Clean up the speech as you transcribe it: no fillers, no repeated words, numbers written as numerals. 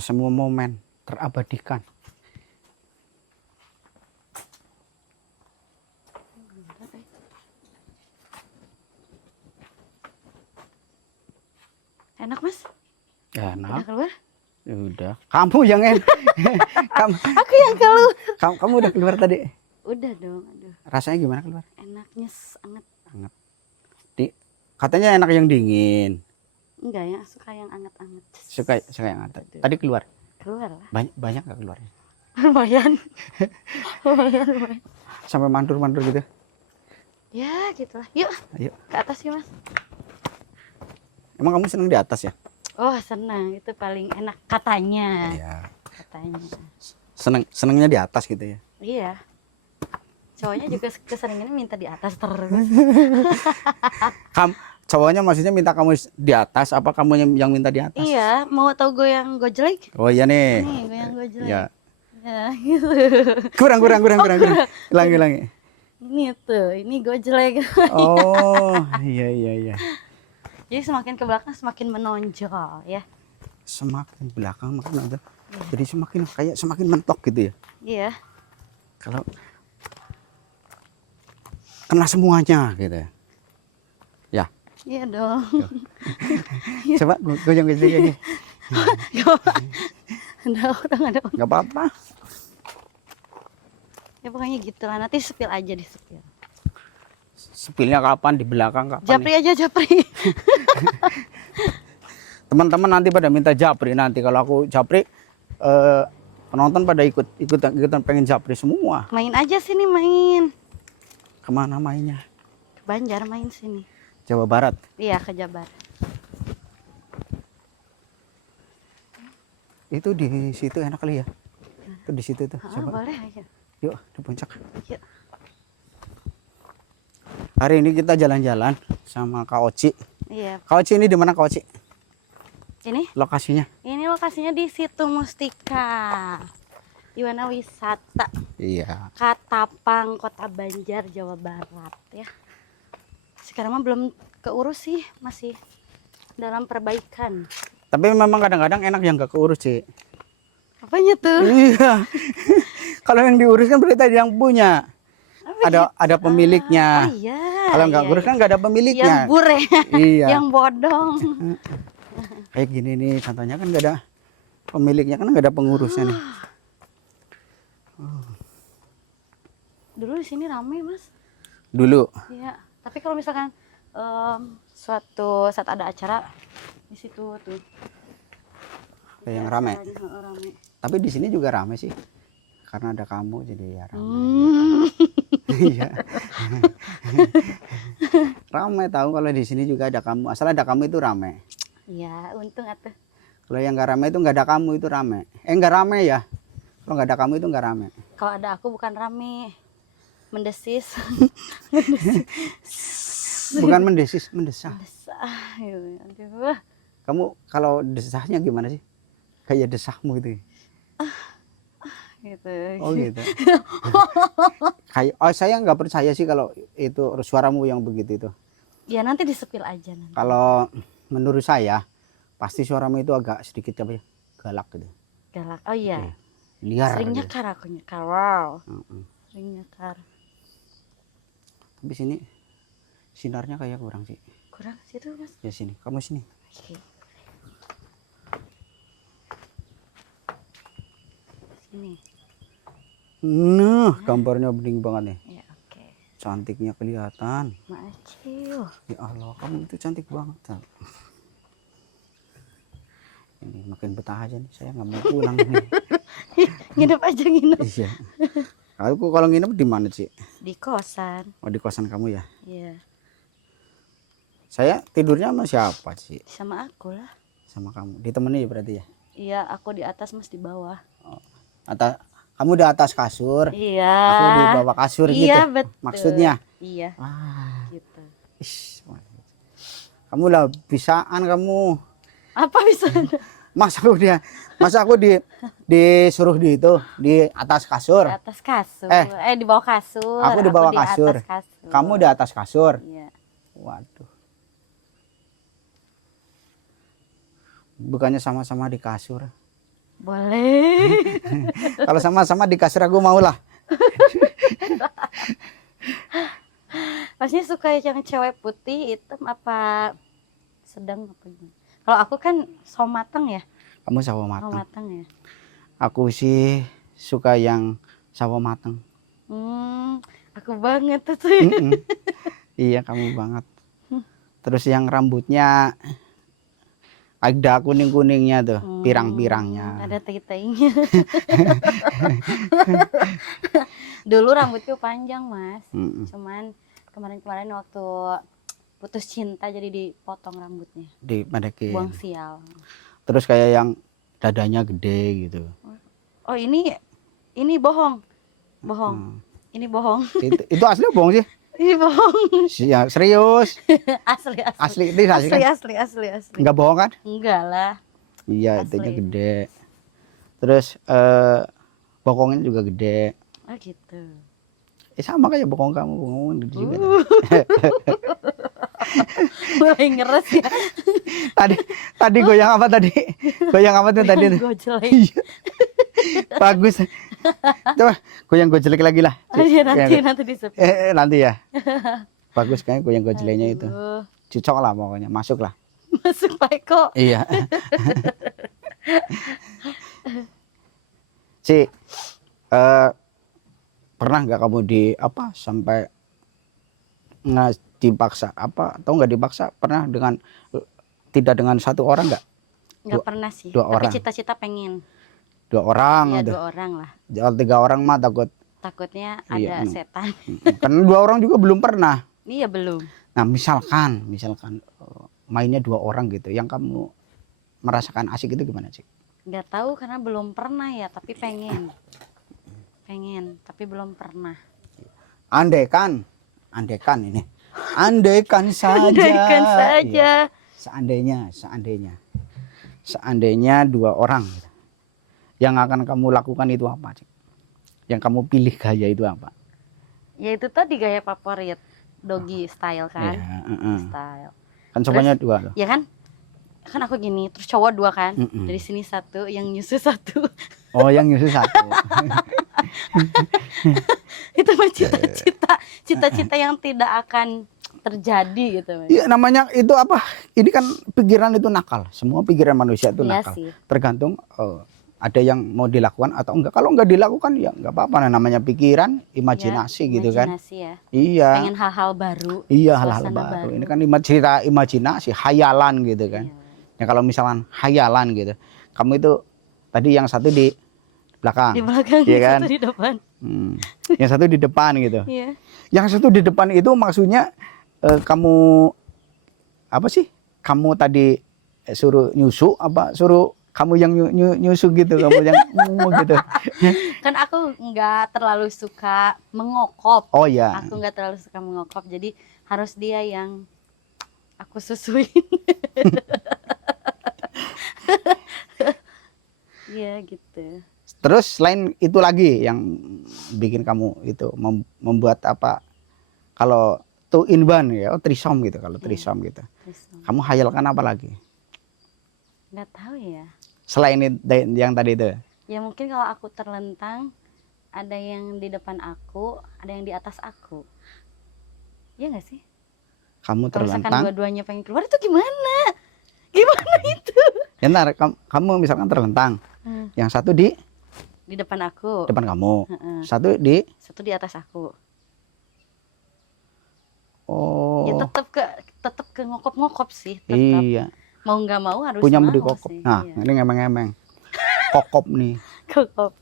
Semua momen terabadikan. Enak Mas? Ya, Udah nah, keluar? udah. Kamu yang kamu, Aku yang keluar. kamu udah keluar tadi. Udah dong, aduh. Rasanya gimana keluar? Enaknya anget. Hangat. Katanya enak yang dingin. Enggak ya, suka yang anget-anget. Suka yang hangat. Tadi keluar. Keluar lah. Banyak gak keluarnya? Lumayan. lumayan. Sampai mandur-mandur gitu. Ya, gitulah. Yuk, Ayo. ke atas yuk Mas. Emang kamu seneng di atas ya? Oh, senang. Itu paling enak katanya. Iya. Katanya. Senengnya di atas gitu ya. Iya. Cowoknya juga keseringannya minta di atas terus. Cowoknya maksudnya minta kamu di atas apa kamu yang minta di atas? Iya, mau tahu goyang gojlek? Oh iya nih. Nih, goyang gojlek. Ya. Ya, gitu. Kurang. Hilang. Ini tuh, ini gojlek. Oh, iya. Jadi semakin ke belakang semakin menonjol ya. Semakin belakang makin ada. Jadi semakin mentok gitu ya. Iya. Kalau kena semuanya gitu ya. Ya. Iya dong. Coba goyang aja. Udah. Enggak apa-apa. Ya pokoknya gitu lah. Nanti sepil aja di sepil. Sepilnya kapan di belakang kapan? Japri aja japri. Teman-teman nanti pada minta japri nanti kalau aku japri penonton pada ikutan pengen japri semua. Main aja sini main. Kemana mainnya? Ke Banjar main sini. Jawa Barat. Iya ke Jabar. Itu di situ enak kali ya. Itu di situ tuh. Coba. Boleh aja. Yuk di puncak. Yuk. Hari ini kita jalan-jalan sama Kak Oci. Iya. Kak Oci ini di mana Kak Oci? Ini? Lokasinya? Ini lokasinya di Situ Mustika. Di mana wisata Iya. Katapang, Kota Banjar, Jawa Barat ya. Sekarang mah belum keurus sih, masih dalam perbaikan. Tapi memang kadang-kadang enak yang gak keurus sih. Apanya tuh? Iya. Kalau yang diurus kan berarti ada yang punya. Ada pemiliknya. Oh iya. Kalau nggak urus kan nggak ada pemiliknya. Yang bure, Iya. yang bodong. Kayak gini nih contohnya kan nggak ada pemiliknya, kan nggak ada pengurusnya nih. Dulu di sini ramai Mas. Dulu. Iya. Tapi kalau misalkan suatu saat ada acara di situ tuh. Kayak yang ramai. Ramai. Tapi di sini juga ramai sih. Karena ada kamu jadi ya ramai. Iya. Ramai tahu kalau di sini juga ada kamu. Asal ada kamu itu ramai. Iya, untung atuh. Kalau yang nggak ramai itu nggak ada kamu itu ramai. Nggak ramai ya. Kalau nggak ada kamu itu nggak ramai. Kalau ada aku bukan rame. Mendesis. Bukan mendesis, mendesah. Mendesah. Aduh. Kamu kalau desahnya gimana sih? Kayak desahmu gitu. Gitu. Oh gitu. Kayak saya nggak percaya sih kalau itu suaramu yang begitu itu. Ya nanti disepil aja nanti. Kalau menurut saya pasti suaramu itu agak sedikit apa ya? Galak gitu. Galak. Oh iya. Liar. Sering gitu. nyekar aku nyekar. Wow. Sering nyekar. Tapi sini sinarnya kayak kurang sih. Kurang situ Mas. Ya sini, kamu sini. Oke. Sini. Nah, gambarnya bening banget nih. Ya oke. Cantiknya kelihatan. Macil. Ya Allah, kamu itu cantik banget. Ini makin betah aja nih, saya nggak mau pulang nih. Nginep aja nginep. Iya. Aku kalau nginep di mana sih? Di kosan. Oh di kosan kamu ya? Iya. Saya tidurnya sama siapa sih? Sama aku lah. Sama kamu. Ditemani berarti ya? Iya, aku di atas Mas di bawah. Kamu di atas kasur. Iya. Aku di bawah kasur gitu. Iya betul. Maksudnya? Iya. Wah. Gitu. Ish, kamu lah bisaan kamu. Apa bisa? Masa aku disuruh di atas kasur. Di atas kasur. Eh. Di bawah kasur. Aku di bawah atas kasur. Kamu di atas kasur. Iya. Waduh. Bukannya sama-sama di kasur. Boleh. Kalau sama-sama di kasur aku mau lah. Masnya suka yang cewek putih, hitam apa sedang apa gimana? Kalau aku kan sawo matang ya. Kamu sawo Sawo matang. matang ya. Aku sih suka yang sawo matang. Aku banget tuh. Mm-mm. Iya, kamu banget. Terus yang rambutnya ada kuning-kuningnya tuh, pirang-pirangnya. Ada tai-tainya. Dulu rambutku panjang, Mas. Mm-mm. Cuman kemarin-kemarin waktu putus cinta jadi dipotong rambutnya. Dipedekin. Buang sial. Terus kayak yang dadanya gede gitu. Oh, ini bohong. Bohong. Ini bohong. Itu asli bohong sih? Ini bohong. Ya, serius. Asli. Asli itu asli kan? Asli. Enggak bohong kan? Enggak lah. Iya, Asli. itunya gede. Terus bokongnya juga gede. Oh gitu. Sama kayak bokong kamu, bokong gede juga. Mulai ngeres ya. Tadi goyang apa tadi? Goyang apa tuh tadi? Gojlek. Iya. Bagus. Coba goyang gojlek lagi lah. Oh iya, nanti disebut. Nanti ya. Bagus kayaknya goyang gojleknya itu. Aduh. Cocok lah pokoknya, masuk lah. Masuk Pak Eko. Iya. Si, pernah nggak kamu sampai dipaksa atau nggak dipaksa? Pernah tidak dengan satu orang nggak? Nggak pernah sih. dua Tapi orang. cita-cita pengen. 2 orang Iya, gitu. 2 orang lah. Kalau 3 orang mah Takutnya Iya, ada setan. kan 2 orang juga belum pernah. Iya, belum. Nah, misalkan mainnya 2 orang gitu, yang kamu merasakan asik itu gimana sih? Nggak tahu karena belum pernah ya, tapi pengen, tapi belum pernah. Andaikan ini, andaikan saja. Andaikan saja. Iya. Seandainya 2 orang, gitu. Yang akan kamu lakukan itu apa sih? Yang kamu pilih gaya itu apa? Ya itu tadi gaya favorit, doggy style kan? Iya, Style. Kan sopanya 2 loh. Ya kan? Kan aku gini, terus cowok 2 kan? Mm-mm. Dari sini 1, yang nyusu 1. Oh, yang nyusu 1. Itu mah cita-cita yang tidak akan terjadi gitu, Mas. Iya, namanya itu apa? Ini kan pikiran itu nakal. Semua pikiran manusia itu Iya nakal. sih. Tergantung ada yang mau dilakukan atau enggak. Kalau enggak dilakukan ya enggak apa-apa. Nah, namanya pikiran, imajinasi Ya, gitu kan. imajinasi ya. Iya. Pengen hal-hal baru. Iya, hal-hal suasana baru. Ini kan cerita imajinasi, hayalan gitu kan. Iya. Ya kalau misalkan hayalan gitu. Kamu itu tadi yang satu di belakang. Di belakang, Iya kan? satu di depan. Yang satu di depan gitu. Iya. Yang satu di depan itu maksudnya kamu apa sih? Kamu tadi suruh nyusu apa suruh kamu yang nyusu gitu, kamu yang gitu. Kan aku nggak terlalu suka mengokop. Oh ya. Aku nggak terlalu suka mengokop, jadi harus dia yang aku susuin. Iya gitu. Terus selain itu lagi yang bikin kamu itu membuat apa? Kalau two in one ya, threesome gitu. Kalau threesome gitu. Terus, Kamu hayalkan apa lagi? nggak tahu ya. Selain yang tadi itu. Ya mungkin kalau aku terlentang, ada yang di depan aku, ada yang di atas aku. Iya nggak sih? Kamu Kalau misalkan terlentang. dua-duanya pengen keluar itu gimana? Gimana itu? Ya, ntar kamu misalkan terlentang. Yang satu di depan aku. depan kamu. Heeh. Satu di Satu di atas aku. oh. Ya tetap ke ngokop-ngokop sih. Tetap. Iya. Mau nggak mau harus Punya mau di kokop. sih. Nah, Iya. ini ngemeng-ngemeng. Kokop nih. Kokop.